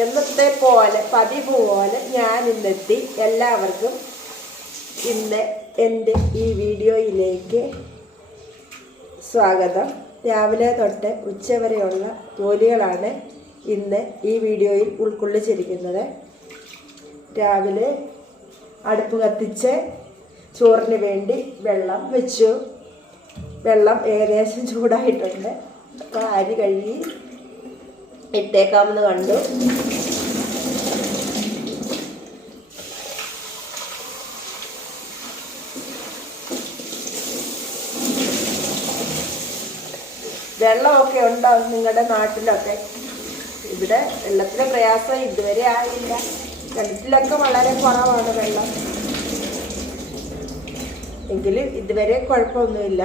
എന്നത്തെ പോലെ പതിവ് പോലെ ഞാൻ ഇന്നെത്തി എല്ലാവർക്കും ഇന്ന് എന്റെ ഈ വീഡിയോയിലേക്ക് സ്വാഗതം. രാവിലെ തൊട്ട് ഉച്ചവരെയുള്ള ജോലികളാണ് ഇന്ന് ഈ വീഡിയോയിൽ ഉൾക്കൊള്ളിച്ചിരിക്കുന്നത്. രാവിലെ അടുപ്പ് കത്തിച്ച് ചോറിന് വേണ്ടി വെള്ളം വെച്ചു. വെള്ളം ഏകദേശം ചൂടായിട്ടുണ്ട്. അപ്പോൾ അരി കഴുകി ഇട്ടേക്കാമെന്ന് കണ്ടു. വെള്ളമൊക്കെ ഉണ്ടോ നിങ്ങളുടെ നാട്ടിലൊക്കെ? ഇവിടെ വെള്ളത്തിന് പ്രയാസം ഇതുവരെ ആയില്ല. കിണറ്റിലൊക്കെ വളരെ കുറവാണ് വെള്ളം. എങ്കിലും ഇതുവരെ കുഴപ്പമൊന്നുമില്ല.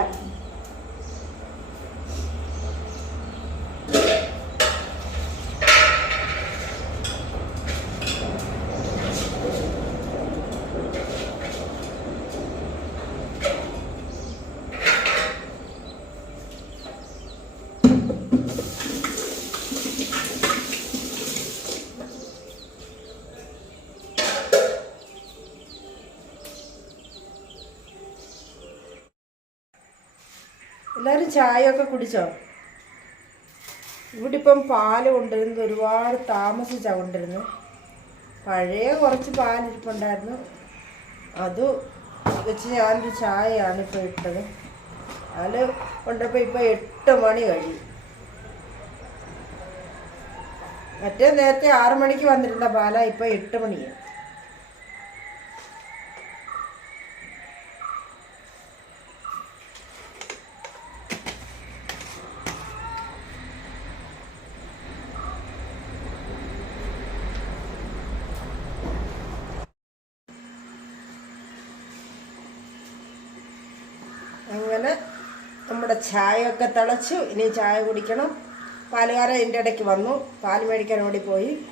എല്ലാവരും ഒക്കെ കുടിച്ചോ? ഇവിടെ ഇപ്പം പാൽ കൊണ്ടിരുന്നത് ഒരുപാട് താമസിച്ചാണ് കൊണ്ടിരുന്നു പഴയ കുറച്ച് പാലിരിപ്പുണ്ടായിരുന്നു അത് വെച്ച് ഞാനൊരു ചായയാണ് ഇപ്പോൾ ഇട്ടത്. അത് കൊണ്ടപ്പോൾ ഇപ്പോൾ എട്ട് മണി കഴിയും മറ്റേ നേരത്തെ ആറ് മണിക്ക് വന്നിരുന്ന പാല ഇപ്പോൾ എട്ട് മണിയാണ് അങ്ങനെ നമ്മുടെ ചായയൊക്കെ തിളച്ചു. ഇനി ചായ കുടിക്കണം. പാലുകാരൻ എന്റെ ഇടയ്ക്ക് വന്നു. പാൽ മേടിക്കാൻ ഓടി പോയി.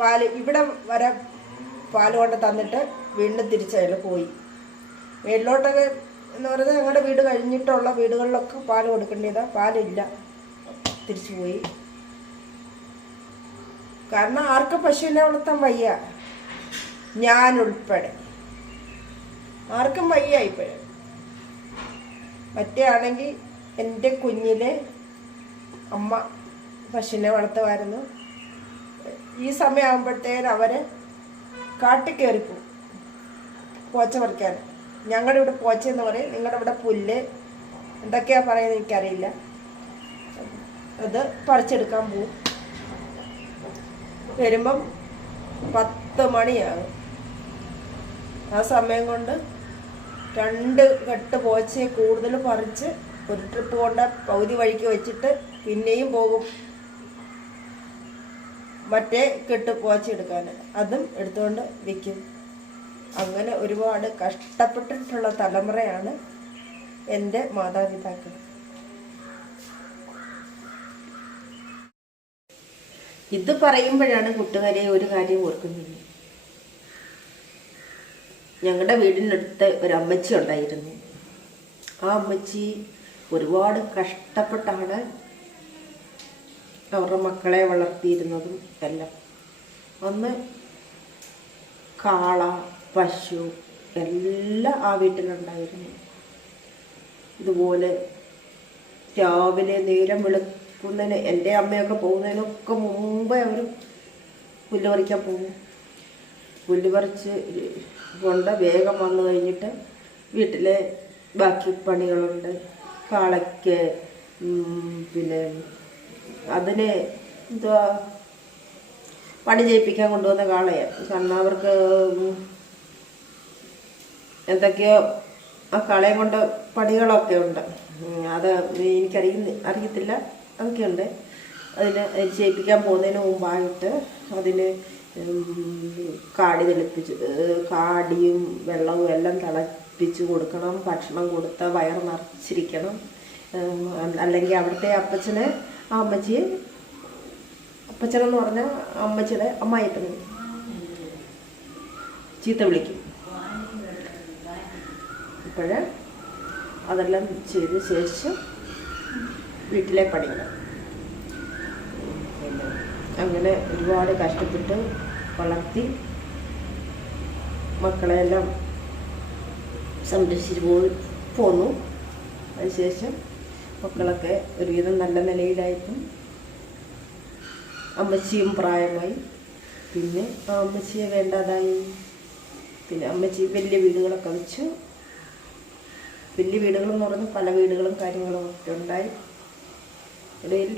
പാൽ ഇവിടെ വരെ പാൽ കൊണ്ട് തന്നിട്ട് വീണ്ടും തിരിച്ചതിൽ പോയി. വീട്ടിലോട്ടൊക്കെ എന്ന് പറയുന്നത് ഞങ്ങളുടെ വീട് കഴിഞ്ഞിട്ടുള്ള വീടുകളിലൊക്കെ പാൽ കൊടുക്കേണ്ടതാണ് പാലില്ല. തിരിച്ചു പോയി. കാരണം ആർക്കും പശുവിനെ വളർത്താൻ വയ്യ. ഞാൻ ഉൾപ്പെടെ ആർക്കും വയ്യ ഇപ്പോഴും. മറ്റേ എന്റെ കുഞ്ഞിലെ അമ്മ പശുവിനെ വളർത്തുമായിരുന്നു. ഈ സമയമാകുമ്പോഴത്തേന് അവർ കാട്ടിൽ കയറിപ്പോവും പോച്ച പറിക്കാൻ. ഞങ്ങളുടെ ഇവിടെ പോച്ച എന്ന് പറയും. നിങ്ങളുടെ ഇവിടെ പുല്ല് എന്തൊക്കെയാ പറയുന്നത് എനിക്കറിയില്ല. അത് പറിച്ചെടുക്കാൻ പോവും. വരുമ്പം പത്ത് മണിയാകും. ആ സമയം കൊണ്ട് രണ്ട് കെട്ട് പോച്ചയെ കൂടുതൽ പറിച്ച് ഒരു ട്രിപ്പ് കൊണ്ട് പകുതി വഴിക്ക് വെച്ചിട്ട് പിന്നെയും പോകും. മറ്റേ കെട്ട് പോച്ച എടുക്കാൻ. അതും എടുത്തുകൊണ്ട് വിൽക്കും അങ്ങനെ ഒരുപാട് കഷ്ടപ്പെട്ടിട്ടുള്ള തലമുറയാണ് എന്റെ മാതാപിതാക്കൾ. ഇത് പറയുമ്പോഴാണ് കൂട്ടുകാരെ ഒരു കാര്യം ഓർക്കുന്നത് ഞങ്ങളുടെ വീടിനടുത്ത് ഒരു അമ്മച്ചി ഉണ്ടായിരുന്നു. ആ അമ്മച്ചി ഒരുപാട് കഷ്ടപ്പെട്ടാണ് അവരുടെ മക്കളെ വളർത്തിയിരുന്നതും എല്ലാം. അന്ന് കാള പശു എല്ലാം ആ വീട്ടിലുണ്ടായിരുന്നു. ഇതുപോലെ രാവിലെ നേരം വെളുക്കുന്നതിന് എന്റെ അമ്മയൊക്കെ പോകുന്നതിനൊക്കെ മുമ്പേ അവർ പുല്ല് പറിക്കാൻ പോകും. പുല്ല് പറിച്ച് കൊണ്ട് വേഗം വന്നു കഴിഞ്ഞിട്ട് വീട്ടിലെ ബാക്കി പണികളുണ്ട്. കാളയ്ക്ക് പിന്നെ അതിനെ എന്തുവാ പണി ചെയ്യിപ്പിക്കാൻ കൊണ്ടുവന്ന കാളയാണ് കാരണം അവർക്ക് എന്തൊക്കെയോ ആ കാളയെ കൊണ്ട് പണികളൊക്കെ ഉണ്ട്. അത് എനിക്കറിയുന്ന അറിയത്തില്ല. അതൊക്കെയുണ്ട്. അതിന് ചെയ്യിപ്പിക്കാൻ പോകുന്നതിന് മുമ്പായിട്ട് അതിന് കാടി തെളിപ്പിച്ച് കാടിയും വെള്ളവും എല്ലാം തിളപ്പിച്ച് കൊടുക്കണം ഭക്ഷണം കൊടുത്ത വയർ നിറച്ചിരിക്കണം. അല്ലെങ്കിൽ അവിടുത്തെ അപ്പച്ചനെ ആ അമ്മച്ചിയെ അപ്പച്ചനെന്ന് പറഞ്ഞാൽ അമ്മച്ചിയുടെ അമ്മായിട്ട് ചീത്ത വിളിക്കും. ഇപ്പോഴേ അതെല്ലാം ചെയ്ത ശേഷം വീട്ടിലെ പണികൾ അങ്ങനെ ഒരുപാട് കഷ്ടപ്പെട്ട് വളർത്തി മക്കളെല്ലാം സംരക്ഷിച്ച് പോയി പോന്നു. അതിനുശേഷം മക്കളൊക്കെ ഒരുവിധം നല്ല നിലയിലായിട്ടും അമ്മച്ചിയും പ്രായമായി. പിന്നെ ആ അമ്മച്ചിയെ വേണ്ടാതായി. പിന്നെ അമ്മച്ചി വലിയ വീടുകളൊക്കെ വെച്ചു. വലിയ വീടുകളെന്ന് പറഞ്ഞ് പല വീടുകളും കാര്യങ്ങളും ഒക്കെ ഉണ്ടായി. ഇടയിൽ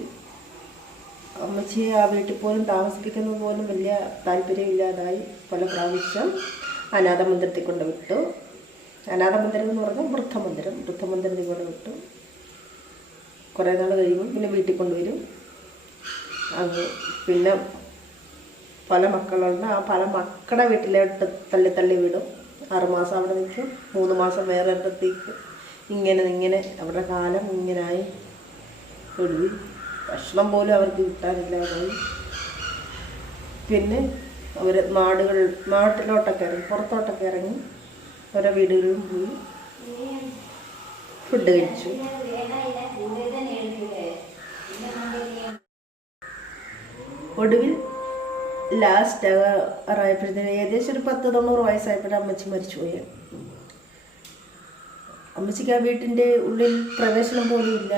അമ്മച്ചി ആ വീട്ടിൽ പോലും താമസിപ്പിക്കുന്നത് പോലും വലിയ താല്പര്യമില്ലാതായി പല പ്രാവശ്യം അനാഥ മന്ദിരത്തിൽ കൊണ്ട് വിട്ടു അനാഥ എന്ന് പറഞ്ഞാൽ വൃദ്ധമന്ദിരം വൃദ്ധമന്ദിരത്തിൽ കൊണ്ട് വിട്ടു കുറേ നാൾ കഴിയുമ്പോൾ പിന്നെ വീട്ടിൽ കൊണ്ടുവരും. അത് പിന്നെ പല മക്കളുണ്ട്. ആ പല മക്കളുടെ വീട്ടിലോട്ട് തള്ളി തള്ളി വിടും. ആറുമാസം അവിടെ നിൽക്കും. മൂന്ന് മാസം വേറെ ഇടത്തേക്ക് ഇങ്ങനെ ഇങ്ങനെ. അവരുടെ കാലം ഇങ്ങനായി ഒടുവിൽ ഭക്ഷണം പോലും അവർക്ക് കിട്ടാനില്ലാതായി പിന്നെ അവർ നാടുകൾ നാട്ടിലോട്ടൊക്കെ ഇറങ്ങി പുറത്തോട്ടൊക്കെ ഇറങ്ങി ഓരോ വീടുകളിലും പോയി ഫുഡ് കഴിച്ചു. ഒടുവിൽ ലാസ്റ്റ് ആറായപ്പോഴത്തേന് ഏകദേശം ഒരു പത്ത് തൊണ്ണൂറ് വയസ്സായപ്പോഴും അമ്മച്ചി മരിച്ചുപോയി. അമ്മച്ചിക്ക് ആ വീട്ടിന്റെ ഉള്ളിൽ പ്രവേശനം പോലും ഇല്ല.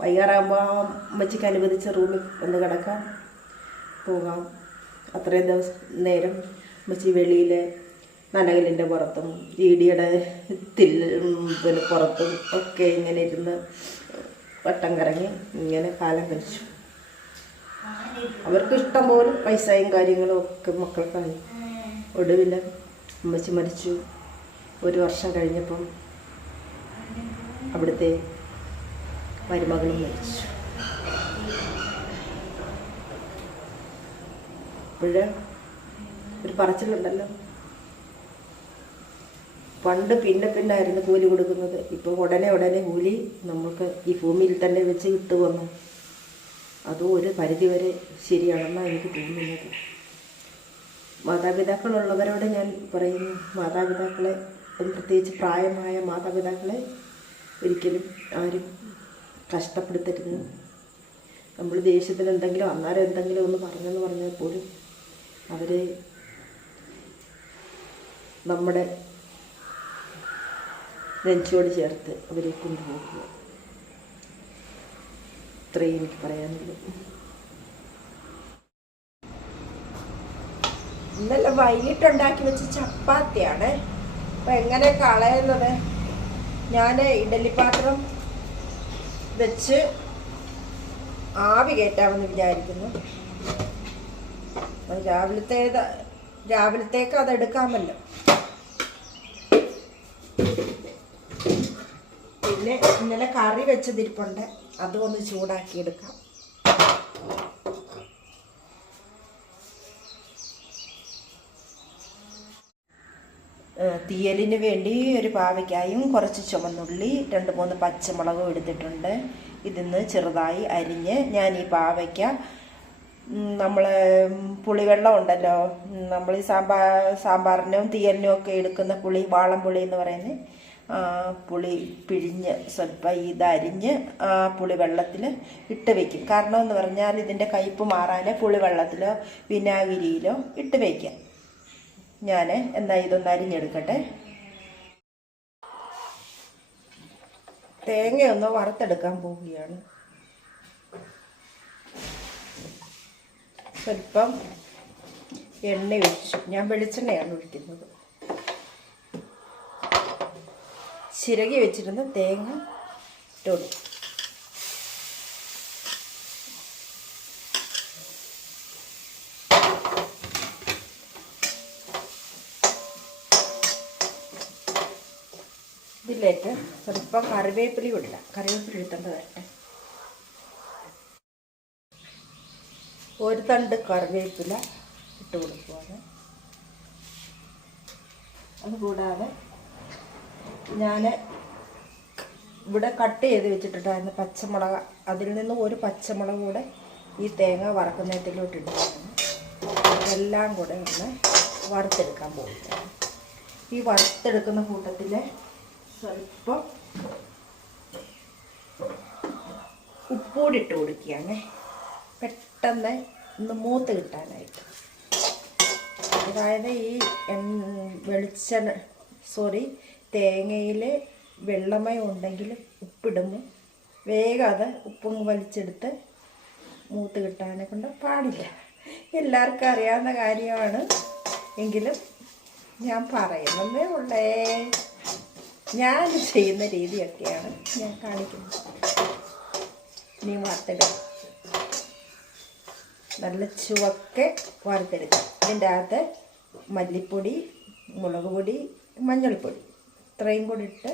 വൈകാറാകുമ്പോൾ അമ്മച്ചിക്ക് അനുവദിച്ച റൂമിൽ ഒന്ന് കിടക്കാം. പോകാം. അത്രയും ദിവസം നേരം അമ്മച്ചി വെളിയിൽ നനകലിന്റെ പുറത്തും ഈടിയുടെ തിൽ പിന്നെ പുറത്തും ഒക്കെ ഇങ്ങനെ ഇരുന്ന് വട്ടം കറങ്ങി ഇങ്ങനെ കാലം കഴിച്ചു. അവർക്ക് ഇഷ്ടം പോലെ പൈസയും കാര്യങ്ങളും ഒക്കെ മക്കൾക്കായി. ഒടുവിൽ അമ്മച്ചി മരിച്ചു. ഒരു വർഷം കഴിഞ്ഞപ്പം അവിടുത്തെ മരുമകളും മരിച്ചു. ഇപ്പോഴ് ഒരു പറച്ചിലുണ്ടല്ലോ. പണ്ട് പിന്നെ പിന്നെ ആയിരുന്നു കൂലി കൊടുക്കുന്നത്. ഇപ്പോൾ ഉടനെ ഉടനെ കൂലി നമ്മൾക്ക് ഈ ഭൂമിയിൽ തന്നെ വെച്ച് കിട്ടുമെന്ന് അതും ഒരു പരിധിവരെ ശരിയാണെന്നാണ് എനിക്ക് തോന്നുന്നത്. മാതാപിതാക്കളുള്ളവരോട് ഞാൻ പറയുന്നു മാതാപിതാക്കളെ പ്രത്യേകിച്ച് പ്രായമായ മാതാപിതാക്കളെ ഒരിക്കലും ആരും കഷ്ടപ്പെടുത്തരുത്. നമ്മൾ ദേഷ്യത്തിൽ എന്തെങ്കിലും അന്നേരം എന്തെങ്കിലും ഒന്ന് പറഞ്ഞെന്ന് പറഞ്ഞാൽ പോലും അവർ നമ്മുടെ നെഞ്ചോട് ചേർത്ത് അവരെ കൊണ്ടുപോകുക. ഇത്രയും എനിക്ക് പറയാനുള്ളൂ. ഇന്നലെ വൈകിട്ടുണ്ടാക്കി വെച്ച ചപ്പാത്തിയാണ്. അപ്പം എങ്ങനെ കളയുന്നത്? ഞാൻ ഇഡലി പാത്രം വെച്ച് ആവി കയറ്റാമെന്ന് വിചാരിക്കുന്നു. അത് രാവിലത്തേത് രാവിലത്തേക്ക് അതെടുക്കാമല്ലോ പിന്നെ ഇന്നലെ കറി വെച്ചതിരിപ്പുണ്ട്. അതും ഒന്ന് ചൂടാക്കി തീയലിന് വേണ്ടി ഒരു പാവയ്ക്കായും കുറച്ച് ചുമന്നുള്ളി രണ്ട് മൂന്ന് പച്ചമുളകും എടുത്തിട്ടുണ്ട്. ഇതിന്ന് ചെറുതായി അരിഞ്ഞ് ഞാൻ ഈ പാവയ്ക്ക നമ്മൾ പുളിവെള്ളം ഉണ്ടല്ലോ നമ്മൾ ഈ സാമ്പാർ സാമ്പാറിനും തീയലിനും ഒക്കെ എടുക്കുന്ന പുളി വാളംപുളി എന്ന് പറയുന്നത് പുളി പിഴിഞ്ഞ് സ്വല്പം ഇതരിഞ്ഞ് പുളിവെള്ളത്തിൽ ഇട്ട് വയ്ക്കും കാരണം എന്ന് പറഞ്ഞാൽ ഇതിന്റെ കയ്പ്പ് മാറാൻ പുളിവെള്ളത്തിലോ വിനാഗിരിയിലോ ഇട്ട് വയ്ക്കാം ഞാൻ എന്നാ ഇതൊന്ന് അരിഞ്ഞെടുക്കട്ടെ. തേങ്ങയൊന്ന് വറുത്തെടുക്കാൻ പോവുകയാണ്. സ്വല്പം എണ്ണ ഒഴിച്ചു. ഞാൻ വെളിച്ചെണ്ണയാണ് ഒഴിക്കുന്നത്. ചിരകി വെച്ചിരുന്ന തേങ്ങ ഇട്ടോടും ഇതിലേക്ക് സ്വല്പം കറിവേപ്പിലി ഇടാം കറിവേപ്പില എടുത്തേണ്ട വരട്ടെ? ഒരു തണ്ട് കറിവേപ്പില ഇട്ട് കൊടുക്കുവാണ്. അതുകൂടാതെ ഞാൻ ഇവിടെ കട്ട് ചെയ്ത് വെച്ചിട്ടുണ്ടായിരുന്ന പച്ചമുളക്. അതിൽ നിന്ന് ഒരു പച്ചമുളക് കൂടെ ഈ തേങ്ങ വറക്കുന്നതിലോട്ട് ഇട്ടിട്ടുണ്ട് എല്ലാം കൂടെ ഒന്ന് വറുത്തെടുക്കാൻ പോവുകയാണ്. ഈ വറുത്തെടുക്കുന്ന കൂട്ടത്തിൽ സ്വല്പം ഉപ്പൂടി ഇട്ട് കൊടുക്കുകയാണ്. പെട്ടെന്ന് ഒന്ന് മൂത്ത് കിട്ടാനായിട്ട്. അതായത് ഈ വെളിച്ചെണ്ണ സോറി തേങ്ങയിൽ വെള്ളമയം ഉണ്ടെങ്കിൽ ഉപ്പിടുമ്പോൾ വേഗം അത് ഉപ്പും വലിച്ചെടുത്ത് മൂത്ത് കിട്ടാനെ കൊണ്ട് പാടില്ല. എല്ലാവർക്കും അറിയാവുന്ന കാര്യമാണ്. എങ്കിലും ഞാൻ പറയുന്നതേ ഉള്ളേ. ഞാൻ ചെയ്യുന്ന രീതിയൊക്കെയാണ് ഞാൻ കാണിക്കുന്നത്. ഇനി വറുത്തെടുക്കും നല്ല ചുവക്കെ വറുത്തെടുക്കുക. ഇതിന്റെ അകത്ത് മല്ലിപ്പൊടി മുളക് പൊടി മഞ്ഞൾപ്പൊടി ഇത്രയും കൂടി ഇട്ട്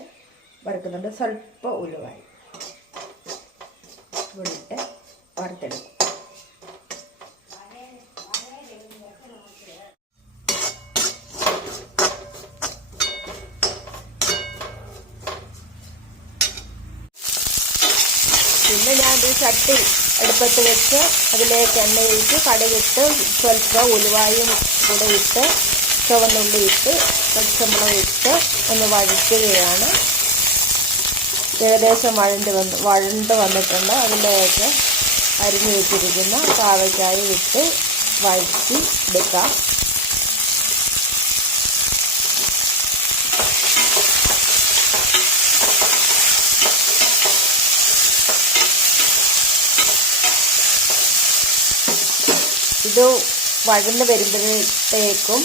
വറുക്കുന്നുണ്ട്. സ്വല്പം ഉലുവായി. കൂടി ഇട്ട് വറുത്തെടുക്കും പിന്നെ ഞാൻ ഈ ചട്ടി അടുപ്പത്ത് വെച്ച് അതിലേക്ക് എണ്ണ ഒഴിച്ച് കടുകിട്ട് സ്വൽപ്പം ഉലുവായും കൂടെ ഇട്ട് ചുവന്നുള്ളി ഇട്ട് പച്ചമുളക് ഇട്ട് ഒന്ന് വഴറ്റുകയാണ്. ഏകദേശം വഴണ്ട് വന്ന് വഴണ്ട് വന്നിട്ടുണ്ട്. അതിലേക്ക് അരിഞ്ഞു വെച്ചിരിക്കുന്ന പാവയ്ക്കായി ഇട്ട് വഴറ്റി എടുക്കാം. ഇത് വഴന്ന് വരുമ്പോഴത്തേക്കും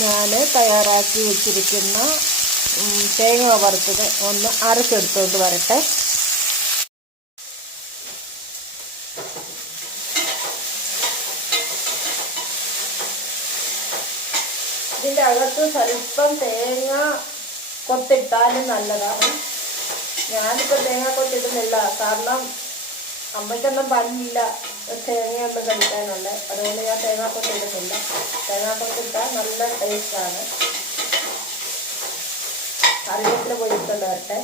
ഞാൻ തയ്യാറാക്കി വെച്ചിരിക്കുന്ന തേങ്ങ വറുത്തത് ഒന്ന് അരച്ചെടുത്തോണ്ട് വരട്ടെ. ഇതിന്റെ അകത്ത് സ്വല്പം തേങ്ങ കൊത്തിട്ടാലും നല്ലതാണ്. ഞാനിപ്പോൾ തേങ്ങ കൊത്തിടുന്നില്ല. കാരണം അമ്മയ്ക്കൊന്നും പല്ലില്ല തേങ്ങയൊന്നും കഴിക്കാനുണ്ട് അതുകൊണ്ട് ഞാൻ തേങ്ങാക്കൊത്ത് ഇടുന്നില്ല തേങ്ങാക്കൊത്ത് ഇട്ടാൽ നല്ല ടേസ്റ്റാണ് കറിവേപ്പില പൊഴിക്കൊണ്ട് വരട്ടെ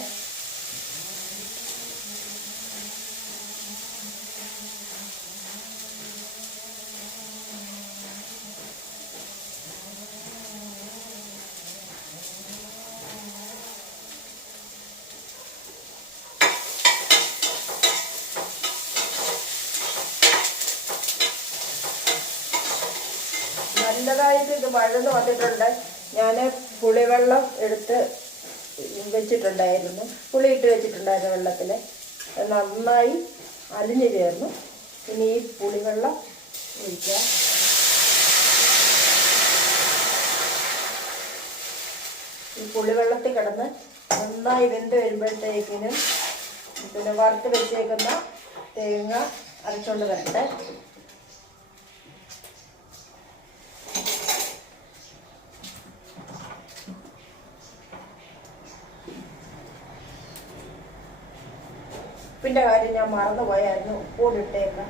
നല്ലതായിട്ട് ഇത് വഴന്ന് വന്നിട്ടുണ്ട് ഞാൻ പുളിവെള്ളം എടുത്ത് വെച്ചിട്ടുണ്ടായിരുന്നു പുളി ഇട്ട് വെച്ചിട്ടുണ്ടായിരുന്നു വെള്ളത്തിൽ നന്നായി അലിഞ്ഞു ചേർന്നു. ഇനി ഈ പുളിവെള്ളം ഒഴിക്കുക. ഈ പുളിവെള്ളത്തിൽ കിടന്ന് നന്നായി വെന്ത് വരുമ്പോഴത്തേക്കിനും പിന്നെ വറുത്ത് വെച്ചേക്കുന്ന തേങ്ങ അരച്ചുകൊണ്ട് വരട്ടെ. കാര്യം ഞാൻ മറന്നുപോയായിരുന്നു. ഉപ്പൂടിട്ടേക്കാം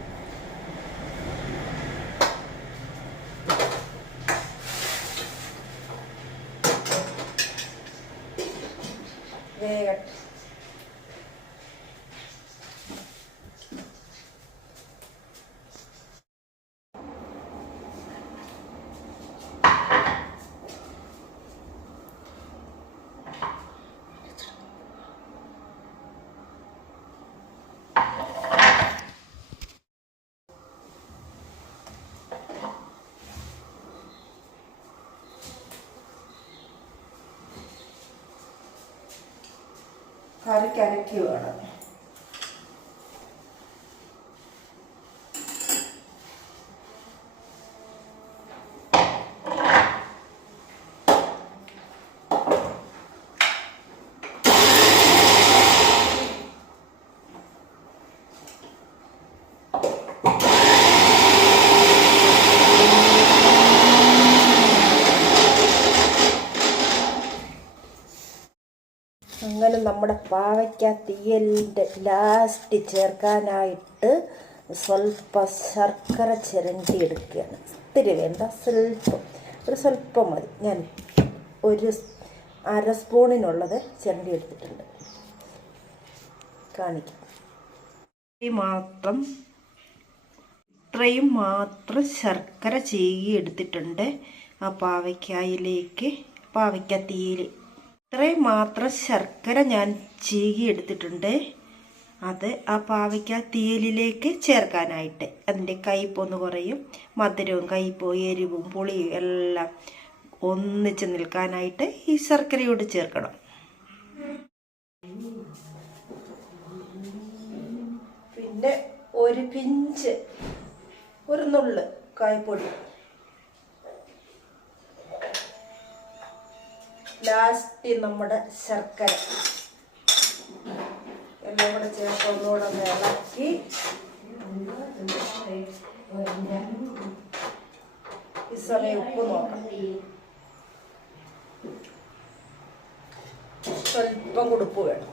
കറിക്ക് അരക്കി വേണം അങ്ങനെ നമ്മുടെ പാവയ്ക്ക തീയലിന്റെ ലാസ്റ്റ് ചേർക്കാനായിട്ട് സ്വല്പം ശർക്കര ചിരണ്ടി എടുക്കുകയാണ് ഒത്തിരി വേണ്ട സ്വല്പം. ഒരു സ്വല്പം മതി. ഞാൻ ഒരു അര സ്പൂണിനുള്ളത് ചിരണ്ടി എടുത്തിട്ടുണ്ട് കാണിക്കാം. ഈ മാത്രം ഇത്രയും മാത്രം ശർക്കര ചീകി എടുത്തിട്ടുണ്ട് ആ പാവയ്ക്കായിലേക്ക് പാവയ്ക്ക തീയിൽ ഇത്രയും മാത്രം ശർക്കര ഞാൻ ചീകി എടുത്തിട്ടുണ്ട്. അത് ആ പാവയ്ക്ക തീയലിലേക്ക് ചേർക്കാനായിട്ട്. അതിന്റെ കയ്പൊന്ന് കുറയും. മധുരവും കയ്പോ എരിവും പുളിയും എല്ലാം ഒന്നിച്ച് നിൽക്കാനായിട്ട് ഈ ശർക്കരയോട് ചേർക്കണം. പിന്നെ ഒരു പിഞ്ച് ഒരു നുള്ള് കായ്പൊടി ലാസ്റ്റ് നമ്മുടെ ശർക്കര. എല്ലാം കൂടെ ചേർത്ത് ഒന്നുകൂടെ ഒന്ന് ഇളക്കി. ഈ സമയം ഉപ്പ് നോക്കാം സ്വല്പം കൊടുപ്പ് വേണം.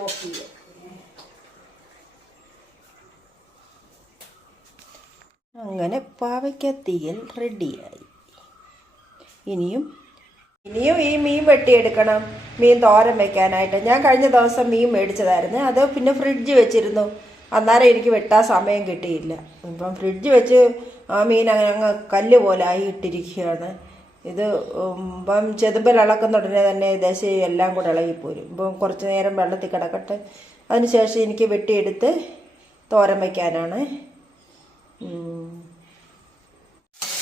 ചെയ്യാം അങ്ങനെ പാവയ്ക്ക തീയൽ റെഡിയായി. ഇനിയും ഇനിയും ഈ മീൻ വെട്ടിയെടുക്കണം. മീൻ തോരൻ വെക്കാനായിട്ട്. ഞാൻ കഴിഞ്ഞ ദിവസം മീൻ മേടിച്ചതായിരുന്നു. അത് പിന്നെ ഫ്രിഡ്ജ് വെച്ചിരുന്നു. അന്നേരം എനിക്ക് വെട്ടാൻ സമയം കിട്ടിയില്ല. ഇപ്പം ഫ്രിഡ്ജ് വെച്ച് ആ മീൻ അങ്ങനെ അങ്ങ് കല്ല് പോലെ ആയി ഇട്ടിരിക്കുകയാണ്. ഇത് ഇപ്പം ചെതുമ്പൽ ഇളക്കുന്ന ഉടനെ തന്നെ ദശയും എല്ലാം കൂടെ ഇളകിപ്പോരും. ഇപ്പം കുറച്ച് നേരം വെള്ളത്തിൽ കിടക്കട്ടെ. അതിനുശേഷം എനിക്ക് വെട്ടിയെടുത്ത് തോരൻ വയ്ക്കാനാണ്.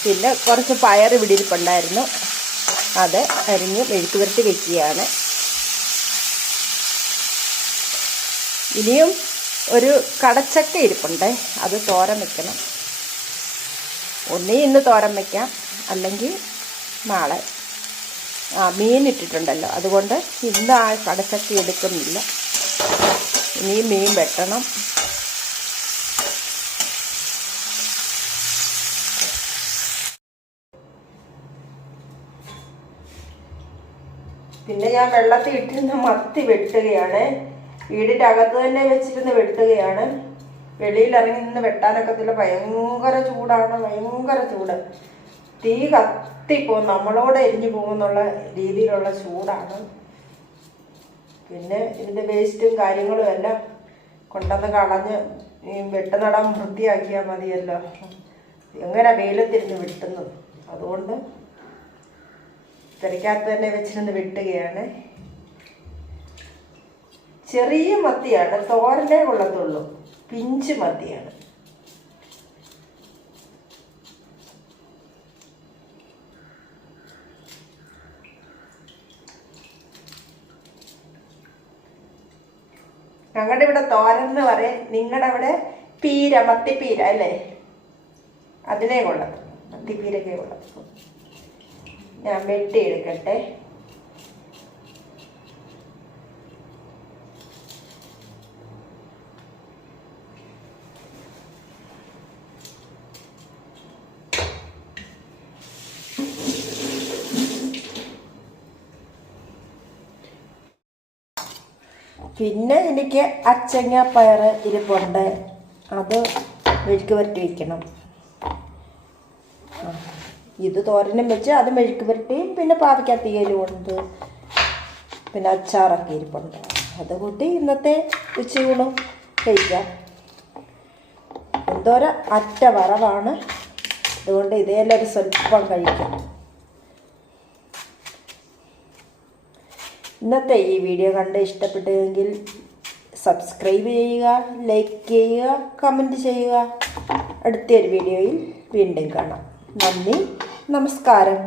പിന്നെ കുറച്ച് പയർ വിടിയിരിപ്പുണ്ടായിരുന്നു അത് അരിഞ്ഞ് മെഴുക്ക് പുരട്ടി വെക്കുകയാണ് ഇനിയും ഒരു കടച്ചക്ക ഇരിപ്പുണ്ട്. അത് തോരൻ വെക്കണം ഒന്നേ ഇന്ന് തോരൻ വയ്ക്കാം. അല്ലെങ്കിൽ നാളെ. ആ മീൻ ഇട്ടിട്ടുണ്ടല്ലോ അതുകൊണ്ട് ഇന്ന് ആ കടച്ചട്ടി എടുക്കുന്നില്ല. ഇനി മീൻ വെട്ടണം. പിന്നെ ഞാൻ വെള്ളത്തിൽ ഇട്ടിരുന്ന മത്തി വെട്ടുകയാണ്. വീടിന്റെ അകത്ത് തന്നെ വെച്ചിരുന്ന് വെട്ടുകയാണ്. വെളിയിൽ ഇറങ്ങി നിന്ന് വെട്ടാനൊക്കത്തില്ല. ഭയങ്കര ചൂടാണ്. ഭയങ്കര ചൂട്. തീ കത്തിപ്പോവും. നമ്മളോട് എരിഞ്ഞു പോകുന്നുള്ള രീതിയിലുള്ള ചൂടാണ്. പിന്നെ ഇതിന്റെ വേസ്റ്റും കാര്യങ്ങളും എല്ലാം കൊണ്ടുവന്ന് കളഞ്ഞ് ഈ വെട്ടുനടം വൃത്തിയാക്കിയാൽ മതിയല്ലോ. എങ്ങനെ വെയിലത്തിരുന്ന് വെട്ടുന്നത് അതുകൊണ്ട് തിരക്കകത്ത് തന്നെ വെച്ചിരുന്ന് വെട്ടുകയാണ്. ചെറിയ മത്തിയാണ് തോരനെ കൊള്ളത്തുള്ളൂ. പിഞ്ച് മത്തിയാണ്. ഞങ്ങളുടെ ഇവിടെ തോരൻ എന്ന് പറയും നിങ്ങളുടെ അവിടെ പീര മത്തിപ്പീര അല്ലേ? അതിനെ കൊള്ളാം. മത്തിപ്പീരക്കേ കൊള്ളാം. ഞാൻ വെട്ടിയെടുക്കട്ടെ. പിന്നെ എനിക്ക് അച്ചങ്ങ പയർ ഇരിപ്പുണ്ട്. അത് മെഴുക്ക് പുരട്ടി വയ്ക്കണം ഇത് തോരനും വെച്ച് അത് മെഴുക്ക് പുരട്ടി പിന്നെ പാവയ്ക്ക തീയലും ഉണ്ട്. പിന്നെ അച്ചാറൊക്കെ ഇരിപ്പുണ്ട്. അത് കൂട്ടി ഇന്നത്തെ ഉച്ചയൂണും കഴിക്കാം. എന്തോരം അറ്റ വറവാണ്. അതുകൊണ്ട് ഇതേലൊരു സ്വല്പം കഴിക്കാം. ഇന്നത്തെ ഈ വീഡിയോ കണ്ട് ഇഷ്ടപ്പെട്ടുവെങ്കിൽ സബ്സ്ക്രൈബ് ചെയ്യുക ലൈക്ക് ചെയ്യുക കമന്റ് ചെയ്യുക. അടുത്തൊരു വീഡിയോയിൽ വീണ്ടും കാണാം. നന്ദി നമസ്കാരം.